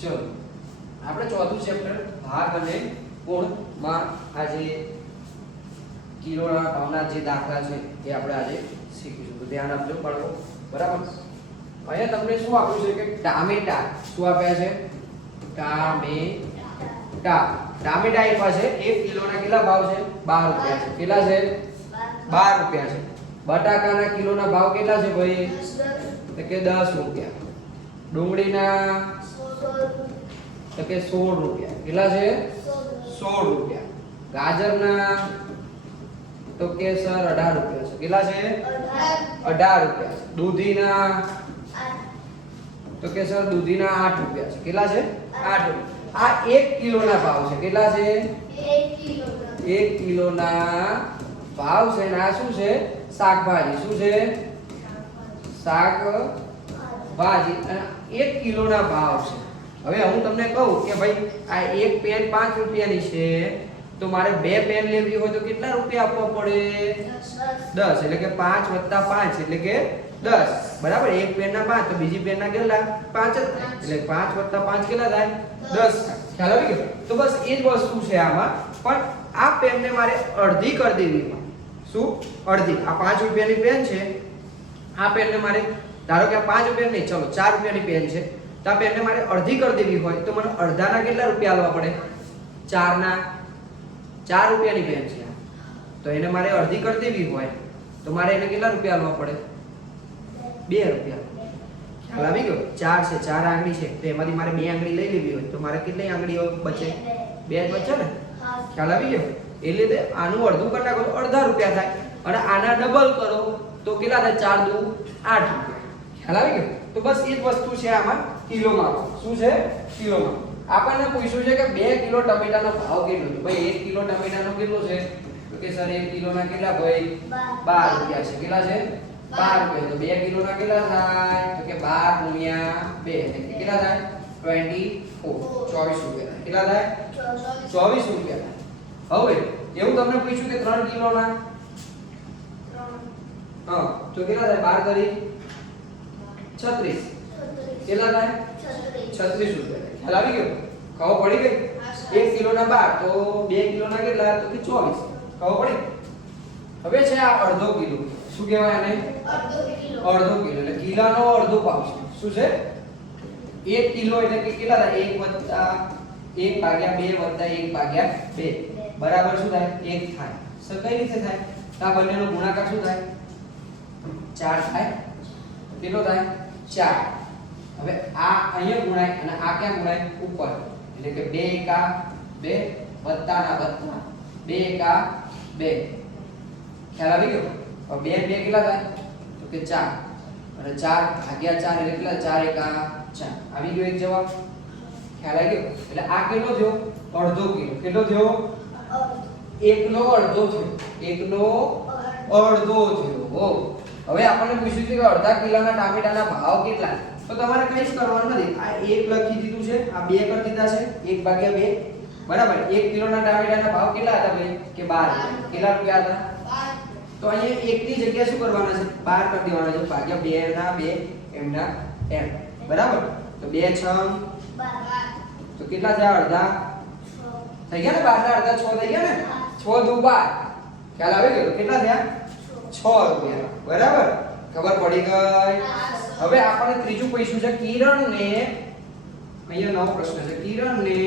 ચલો. આપણે ચોથું ચેપ્ટર ભાગ અને કોણમાં આજે કિલોના ભાવના જે દાખલા છે, એ આપણે આજે શીખીશું. તો ધ્યાન આપજો બાળકો બરાબર? અહીંયા તમને શું આપ્યું છે કે ટામેટા? શું આપ્યા છે? ટામેટા. ટામેટા આપ્યા છે, એક કિલોના કેટલા ભાવ છે? બાર રૂપિયા છે. કેટલા છે? બાર રૂપિયા છે. બટાકાના કિલોના ભાવ કેટલા છે ભાઈ? કે દસ રૂપિયા. ડુંગળીના તો કે 16 રૂપિયા. કેટલા છે? 16 રૂપિયા. ગાજરના તો કે સર 18 રૂપિયા છે. કેટલા છે? 18 રૂપિયા દૂધીના તો કે સર દૂધીના 8 રૂપિયા છે. કેટલા છે? 8 રૂપિયા. આ 1 કિલોના ભાવ છે. કેટલા છે? 1 કિલોના ભાવ છે. ને આ શું છે? શાકભાજી. શું છે? શાકભાજી. અને 1 કિલોના ભાવ છે. હવે હું તમને કહું કે ભાઈ, આ એક પેન 5 રૂપિયાની છે, તો મારે બે પેન લેવી હોય તો કેટલા રૂપિયા આપવા પડે? 10 એટલે કે 5 વત્તા 5 એટલે કે 10 બરાબર? એક પેનના 5 તો બીજી પેનના કેટલા? 5 જ એટલે 5 વત્તા 5 કેટલા થાય? 10 થાય. ખ્યાલ આવી ગયો? તો બસ એ જ વસ્તુ છે આમાં. પણ આ પેનને મારે અડધી કરી દેવી શું? અડધી. આ 5 રૂપિયાની પેન છે. આ પેનને મારે, ધારો કે આ 5 રૂપિયાની નહીં, ચલો 4 રૂપિયાની પેન છે. તો આ પેનને મારે અડધી કરી દેવી હોય તો મને અડધાના કેટલા રૂપિયા આપવા પડે? 4 ના 4 રૂપિયાની પેન છે. તો એને મારે અડધી કરી દેવી હોય તો મારે એને કેટલા રૂપિયા આપવા પડે? બે રૂપિયા. ખ્યાલ આવી ગયો? ચાર છે, ચાર આંગળી છે. તો એમાંથી મારે બે આંગળી લઈ લેવી હોય તો મારે કેટલી આંગળીઓ બચે? બે બચે ને? ખ્યાલ આવી ગયો? એટલે તે આનું અડધું કરી તો અડધા રૂપિયા થાય. અને આના ડબલ કરો તો કેટલા થાય? ચાર દુ આઠ રૂપિયા. ખ્યાલ આવી ગયો? તો બસ એ જ વસ્તુ છે આમાં. કિલોમાં. શું છે? કિલોમાં. આપણને પૂછ્યું છે કે બે કિલો ટમેટાનો ભાવ કેટલો છે? ભાઈ, એક કિલો ટમેટાનો કેટલો છે? તો કે સર, એક કિલોના કેટલા ભાઈ? બાર રૂપિયા છે. કેટલા છે? બાર રૂપિયા. તો બે કિલોના કેટલા થાય? તો કે બાર ગુણ્યા બે. કેટલા થાય? Twenty four. ચોવીસ રૂપિયા કેટલા થાય? ચોવીસ રૂપિયા હવે, એવું તમને પૂછ્યું કે ત્રણ કિલોના? હા, તો કેટલા થાય? બાર કરી? છત્રીસ. કેટલા થાય? છત્રીસ રૂપિયા. ખ્યાલ આવી ગયો? ખબર પડી ગઈ? એક કિલોના બાર તો બે કિલોના કેટલા? તો કે ચોવીસ. ખબર પડી? હવે છે આ અડધો કિલો. શું કહેવાય આને? અડધો કિલો. એટલે કિલાનો અડધો ભાવ છે. શું છે? એક કિલો એટલે કે કેટલા થાય? એક વત્તા એક ભાગ્યા બે વત્તા એક ભાગ્યા બે. બરાબર શું થાય? એક થાય. સર કઈ રીતે થાય? તો આ બંનેનો ગુણાકાર શું થાય? ચાર થાય. કેટલો થાય? ચાર. હવે આ અહીંયા ગુણાય અને આ ક્યાં ગુણાય? ઉપર. એટલે કે બે એકા બે વત્તા ના વત્તા. બે એકા બે. ખ્યાલ આવી ગયો? હવે બે બે કેટલા થાય? તો કે ચાર. અને ચાર ભાગ્યા ચાર એટલે કેટલા? ચાર એકા ચાર. આવી ગયો એક જવાબ? ખ્યાલ આવી ગયો? એટલે આ કેટલો થયો? અડધો કિલો. કેટલો થયો? એકનો અડધો થયો. એકનો અડધો થયો. હવે આપણને પૂછ્યું છે કે અડધા કિલોના ટામેટાના ભાવ કેટલા તો તમારે કંઈ જ કરવાનું નથી. આ એક લખી દીધું છે આ બે કરી દીધા છે એક ભાગ્યા બે. બરાબર એક કિલોના ટામેટાના ભાવ કેટલા હતા ભાઈ? કે 12 કેટલા રૂપિયા હતા? તો અહીંયા એકની જગ્યાએ શું કરવાના છે? 12 કરી દેવાના છે. ભાગ્યા બે ના બે એમના એમ. બરાબર? તો બે છ. તો કેટલા થયા અડધા? થઈ ગયા ને બાર ના અડધા છ થઈ ગયા ને? છ દુ બાર. ખ્યાલ આવી ગયો? કેટલા થયા? છ. રૂપિયા. બરાબર? ખબર પડી ગઈ? હવે આપણને ત્રીજું પૂછ્યું છે કિરણને અહીંયા નવો પ્રશ્ન છે કિરણને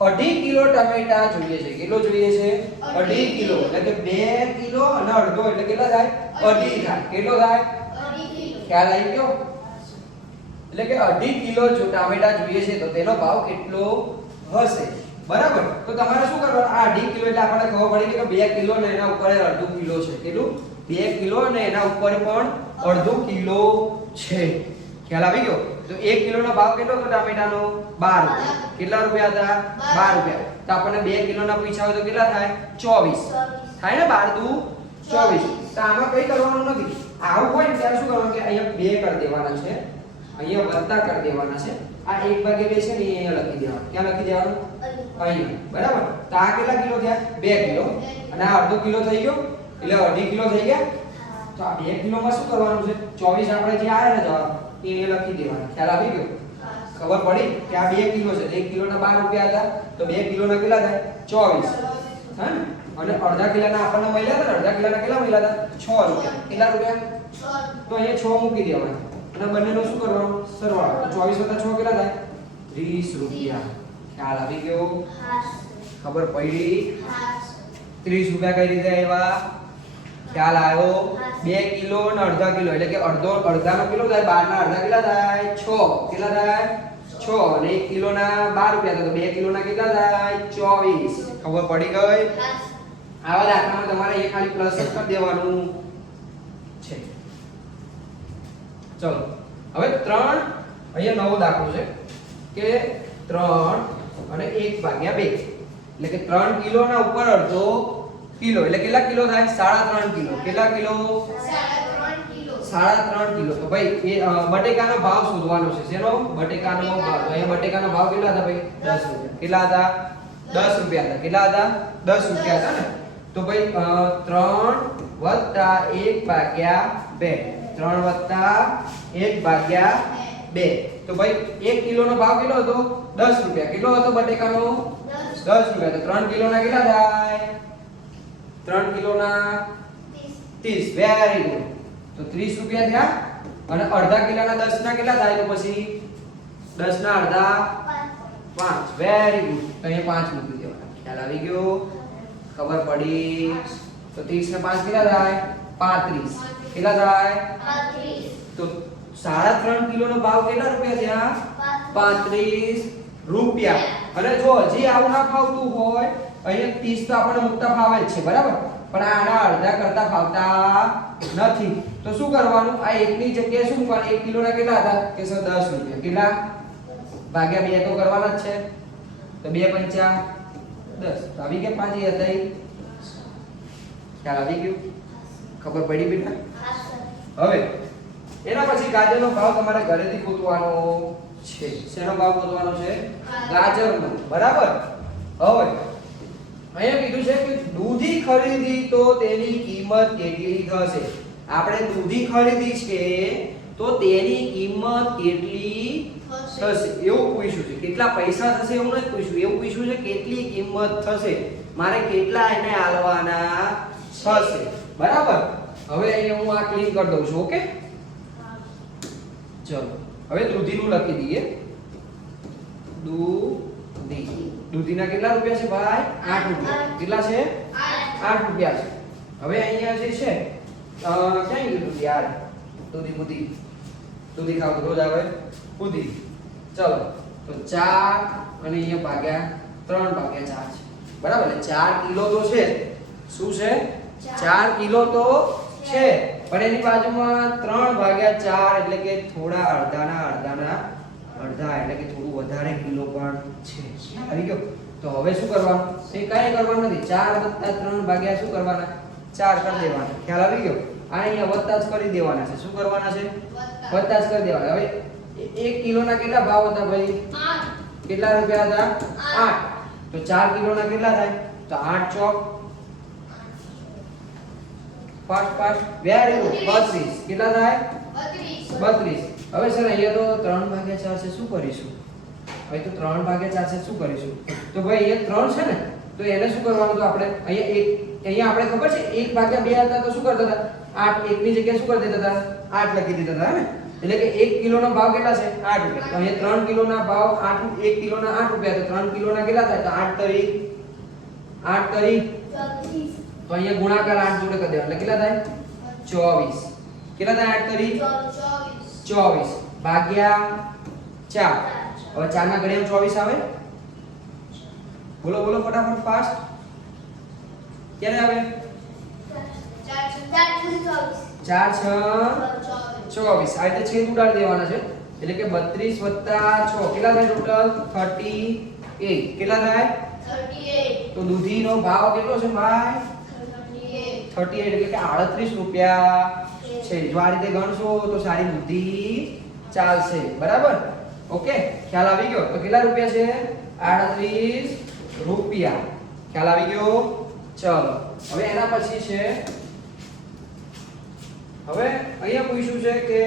અઢી કિલો ટમેટા જોઈએ છે. કેટલો જોઈએ છે? અઢી કિલો. એટલે કે બે કિલો અને અડધો. એટલે કેટલા થાય? અઢી થાય. કેટલો થાય? ખ્યાલ આવી ગયો? એટલે કે અઢી કિલો જો ટામેટા જોઈએ છે તો તેનો ભાવ કેટલો હશે? બરાબર? તો તમારે શું કરવાનું? આ અઢી કિલો એટલે આપણને ખબર પડી કે બે કિલો ને એના ઉપર અડધો કિલો છે. કેટલું? બે કિલો અને એના ઉપર પણ અડધો કિલો છે. ખ્યાલ આવી ગયો? તો એક કિલોનો ભાવ કેટલો હતો ટામેટાનો? 12 રૂપિયા. કેટલા રૂપિયા હતા? 12 રૂપિયા. તો આપણને બે કિલોના પૂછ્યા હોય તો કેટલા થાય? 24 થાય ને 12 દુ? 24 તો આમાં કઈ કરવાનું નથી. આવું હોય ને ત્યારે શું કરવાનું કે અહીંયા બે કરી દેવાના છે. અહીંયા વત્તા કરી દેવાના છે. આ એક ભાગે બે છે ને અહીંયા લખી દેવાનું. ક્યાં લખી દેવાનું? અહીંયા. બરાબર? તો આ કેટલા કિલો થયા? બે કિલો. અને આ અડધો કિલો થઈ ગયો? એટલે અઢી કિલો થઈ ગયા? તો આ બે કિલોમાં શું કરવાનું છે? ચોવીસ આપણે જે આવ્યા ને જવાબ. એ લખી દેવાના. ખ્યાલ આવી ગયો? ખબર પડી કે આ બે કિલો છે. એક કિલોના બાર રૂપિયા હતા. તો બે કિલોના કેટલા થાય? ચોવીસ. હા ને? અને અડધા કિલોના આપણને મળ્યા હતા અડધા કિલોના કેટલા મળ્યા હતા? છ રૂપિયા. કેટલા રૂપિયા? તો અહીંયા છ મૂકી દેવાના. અને બંનેનો શું કરવાનું? સરવાળો. તો ચોવીસ વત્તા છ કેટલા થાય? ત્રીસ રૂપિયા. ખ્યાલ આવી ગયો? ખબર પડી? ત્રીસ રૂપિયા કઈ રીતે આવ્યા? ખ્યાલ આવ્યો? બે કિલો અને અડધા કિલો. એટલે કે અડધો, અડધાનો કિલો થાય, બારના અડધા કેટલા થાય? છ. કેટલા થાય? છ. અને એક કિલોના બાર રૂપિયા. તો બે કિલોના કેટલા થાય? ચોવીસ. ખબર પડી ગઈ? આવા દાખલામાં તમારે એ ખાલી પ્લસ જ કરી દેવાનું છે. ચલો. હવે ત્રણ, અહીંયા નવો દાખલો છે, કે ત્રણ અને એક ભાગ્યા બે. એટલે કે ત્રણ કિલોના ઉપર અડધો કિલો, એટલે કેટલા કિલો થાય? સાડા ત્રણ કિલો. કેટલા કિલો? સાડા ત્રણ કિલો. તો ભાઈ, એ બટેકાનો ભાવ શોધવાનો છે. શેનો? બટેકાનો ભાવ. તો અહીંયા બટેકાનો ભાવ કેટલા હતા ભાઈ? દસ રૂપિયા. કેટલા હતા? દસ રૂપિયા હતા. કેટલા હતા? દસ રૂપિયા હતા ને? તો ભાઈ ત્રણ વત્તા એક ભાગ્યા બે. ત્રણ વત્તા એક ભાગ્યા બે. તો ભાઈ, એક કિલોનો ભાવ કેટલો હતો? દસ રૂપિયા. કેટલો હતો બટેકાનો? દસ રૂપિયા. તો ત્રણ કિલોના કેટલા થાય? ત્રણ કિલોના ત્રીસ. વેરી ગુડ તો ત્રીસ રૂપિયા થયા અને અડધા કિલોના દસ ના કેટલા થાય? તો પછી દસ ના અડધા પાંચ. વેરી ગુડ તો અહીંયા પાંચ મૂકી દેવાના. ખ્યાલ આવી ગયો? ખબર પડી? તો ત્રીસ ને પાંચ કેટલા થાય? પાંત્રીસ. કેટલા થાય? તો સાડા ત્રણ કિલોનો ભાવ કેટલા રૂપિયા થયા? પાંત્રીસ. રૂપિયા. અને જો હજી આવું ના ફાવતું હોય અહીંયા 30 તો આપણને મુક્તા ફાવે જ છે, બરાબર? પણ આના અડધા કરતા ફાવતા નથી. તો શું કરવાનું? આ એકની જગ્યાએ શું મૂકવાનું? એક કિલોના કેટલા હતા? કે સર 10 રૂપિયા. કેટલા? ભાગ્યા બે તો કરવાના જ છે. તો બે પંચા 10 તો આવી ગયા પાંચ એ હતા. ખ્યાલ આવી ગયું? ખબર પડી બેટા? હવે, એના પછી ગાજરનો ભાવ તમારે ઘરેથી ગોતવાનો છે. શેનો ભાવ ગોતવાનો છે? ગાજરનો. બરાબર? હવે અહીંયા કીધું છે કે દૂધી ખરીદી તો તેની કિંમત કેટલી થશે? આપણે દૂધી ખરીદી છે તો તેની કિંમત કેટલી થશે. એવું પૂછ્યું છે. કેટલા પૈસા થશે એવું નથી પૂછ્યું. એવું પૂછ્યું છે કેટલી કિંમત થશે? મારે કેટલા એને આલવાના થશે. બરાબર? હવે અહીંયા હું આ ક્લીન કરી દઉં છું ઓકે? ચલો. હવે દૂધીનું લખી દઈએ. દૂધી દૂધીના કેટલા રૂપિયા છે ભાઈ? 8 રૂપિયા. કેટલા છે? 8 રૂપિયા છે. હવે અહીંયા જે છે અ, ક્યાં ગયું દૂધી? યાર દૂધી બુધી. દૂધી ખાવ રોજ આવે. બુધી. ચલો તો 4 અને અહીંયા ભાગ્યા 3 ભાગ્યા 4 છે. બરાબર એટલે 4 કિલો તો છે શું છે? 4 કિલો તો છે પણ એની બાજુમાં 3 ભાગ્યા 4 એટલે કે થોડા અડધાના અડધાના અડધા એટલે કે થોડું વધારે કિલો પણ છે. આવી ગયો. તો હવે શું કરવાનું? એ કાંઈ કરવાનું નથી. ચાર વત્તા ત્રણ ભાગ્યા શું કરવાના? ચાર કરી દેવાના. ખ્યાલ આવી ગયો? આ અહીંયા વત્તા જ કરી દેવાના છે. શું કરવાના છે? વત્તા. જ કરી દેવાના. હવે એક કિલોના કેટલા ભાવ હતા ભાઈ? કેટલા રૂપિયા હતા? આઠ. તો ચાર કિલોના કેટલા થાય? તો આઠ ચોક. પાંચ પાંચ. વેરી ગુડ 32 કેટલા થાય? બત્રીસ. હવે સર અહીંયા તો ત્રણ ભાગ્યા ચાર છે શું કરીશું? હવે તો ત્રણ ભાગ્યા ચાર છે શું કરીશું? તો ભાઈ અહીંયા ત્રણ છે ને તો એને શું કરવાનું તો આપણે અહીંયા એક અહીંયા આપણે ખબર છે એક ભાગ્યા બે હતા તો શું કરતા હતા? આઠ એકની જગ્યાએ શું કરી દેતા હતા? આઠ લખી દેતા હતા ને? એટલે કે એક કિલોનો ભાવ કેટલા છે? આઠ રૂપિયા. તો અહીંયા ત્રણ કિલોના ભાવ આઠ એક કિલોના આઠ રૂપિયા. તો ત્રણ કિલોના કેટલા થાય? તો આઠ તરી આઠ તરી તો અહીંયા ગુણાકાર આઠ જોડે કરી દેવાના. એટલે કેટલા થાય? ચોવીસ. કેટલા થાય આઠ તરી? ચોવીસ. ભાગ્યા ચાર. હવે ચાર ના ઘડિયામાં ચોવીસ આવે? બોલો બોલો ફટાફટ ફાસ્ટ ક્યારે આવે? ચાર છ. ચોવીસ. આ રીતે છેદ ઉડાડી દેવાના છે. એટલે કે બત્રીસ વત્તા છ. કેટલા થાય ટોટલ? Thirty eight. કેટલા થાય? તો દૂધીનો ભાવ કેટલો છે ભાઈ? Thirty eight. એટલે કે આડત્રીસ રૂપિયા. છે. જો આ રીતે ગણશો તો સારી બુદ્ધિ ચાલશે. બરાબર? ઓકે? ખ્યાલ આવી ગયો? તો કેટલા રૂપિયા છે? આડત્રીસ રૂપિયા. ખ્યાલ આવી ગયો? ચલો. હવે એના પછી છે, હવે અહીંયા પૂછ્યું છે કે,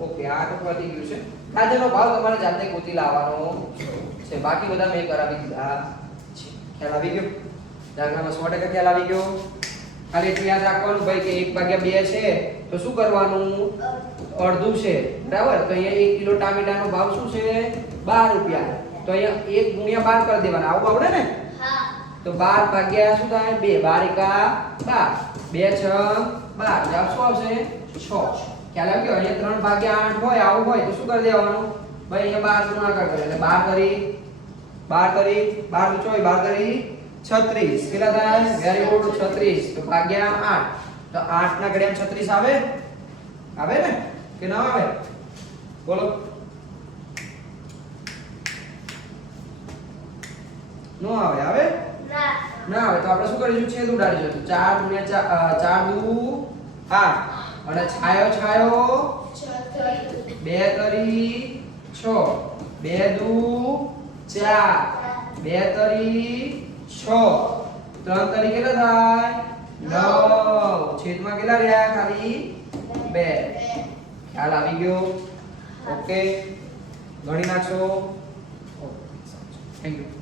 ઓકે, આ તો પતી ગયું છે. ગાજરનો ભાવ તમારે જાતે ગોતી લાવવાનો છે. બાકી બધા મેં કરાવી દીધા ખ્યાલ આવી ગયો? દાખલામાં સો ટકા ખ્યાલ આવી ગયો. ખાલી એટલું યાદ રાખવાનું ભાઈ કે એક ભાગ્યા બે છે તો શું કરવાનું? અડધું છે બરાબર? તો અહીંયા એક કિલો ટામેટાનો ભાવ શું છે? બાર રૂપિયા. તો અહીંયા એક ગુણ્યા બાર કરી દેવાના. આવું આવડે ને? તો બાર ભાગ્યા શું થાય? બે. બાર એકા બાર. બે છ બાર. જવાબ શું આવશે? છ. ખ્યાલ આવી ગયો? અહીંયા ત્રણ ભાગ્યા આઠ હોય આવું હોય તો શું કરી દેવાનું? ભાઈ અહીંયા બાર ગુણાકાર કરે. એટલે બાર કરી બાર કરી બારનું ચોય બાર કરી છત્રીસ. કેટલા થાય? વેરી ગુડ છત્રીસ. તો ભાગ્યા 8 તો 8 ના ઘડિયા છત્રીસ આવે? આવે ને? કે ના આવે? બોલો. નો આવે. આવે? ના. આવે. તો આપણે શું કરીશું? છેદ ઉડાડીશું ચાર ગુણ્યા ચાર અ, ચાર દુ આઠ. અને છાયો છાયો? બે તરી છ. બે દુ ચાર. બે તરી છ. ત્રણ તરી કેટલા થાય? નવ. છેદમાં કેટલા રહ્યા? ખાલી બે. ખ્યાલ આવી ગયો? ઓકે. ગણી નાખશો? Thank you